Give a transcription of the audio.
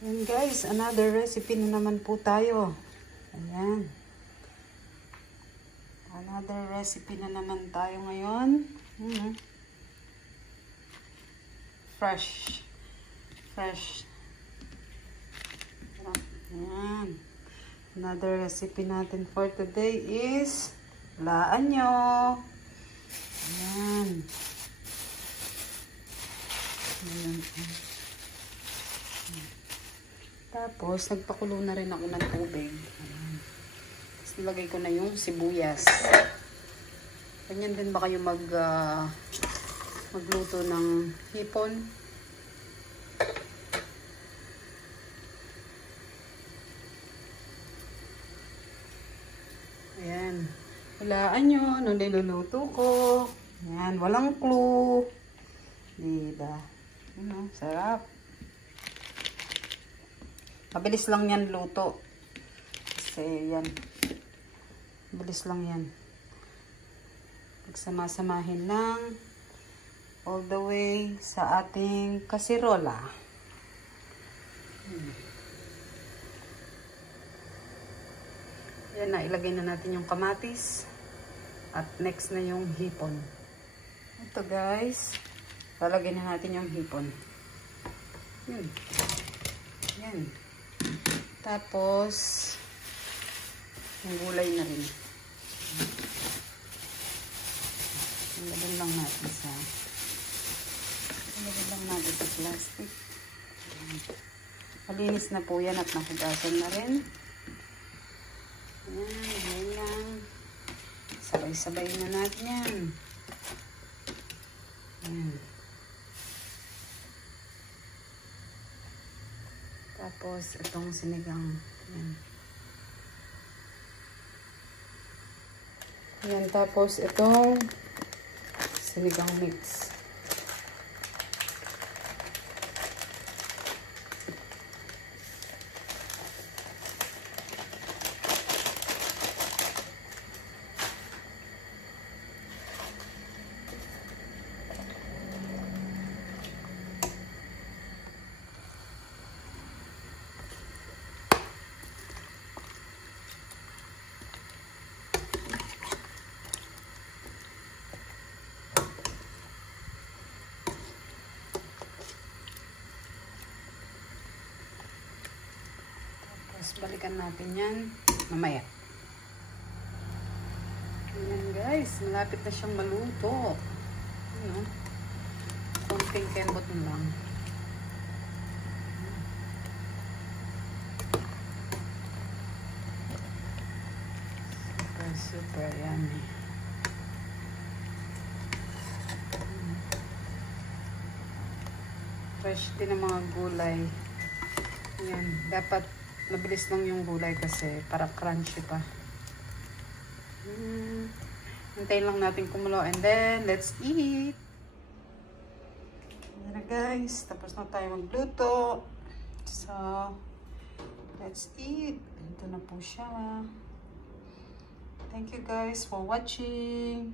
Ayan guys, another recipe na naman po tayo. Ayan. Another recipe na naman tayo ngayon. Fresh. Ayan. Another recipe natin for today is laanyo. Ayan. Tapos, nagpakulo na rin ako ng tubig. Ayan. Tapos, nilagay ko na yung sibuyas. Ganyan din ba kayo magluto ng hipon? Ayan. Hulaan nyo ano niluluto ko. Ayan. Walang clue. Diba? Ano, sarap. Mabilis lang yan luto. Kasi yan. Mabilis lang yan. Pagsama-samahin lang all the way sa ating kasirola. Yan na, ilagay na natin yung kamatis. At next na yung hipon. Ito guys, lalagay na natin yung hipon. Yan. Tapos, yung gulay na rin. Ilagay lang natin sa plastic. Malinis na po yan at nahugasan na rin. Ayan lang. Sabay-sabay na natin yan. Ayan. Tapos, itong sinigang. Ayan. Ayan, tapos itong sinigang mix. Tapos balikan natin yan mamaya. Ayan guys, malapit na siyang maluto. Ano? Konting kembot na lang. Super yummy. Fresh din ang mga gulay. Ayan, dapat mabilis lang yung gulay kasi para crunchy pa. Hintayin lang natin kumulo and then let's eat. Ayan na guys, tapos na tayo magluto. So, let's eat. Ito na po siya. Thank you guys for watching.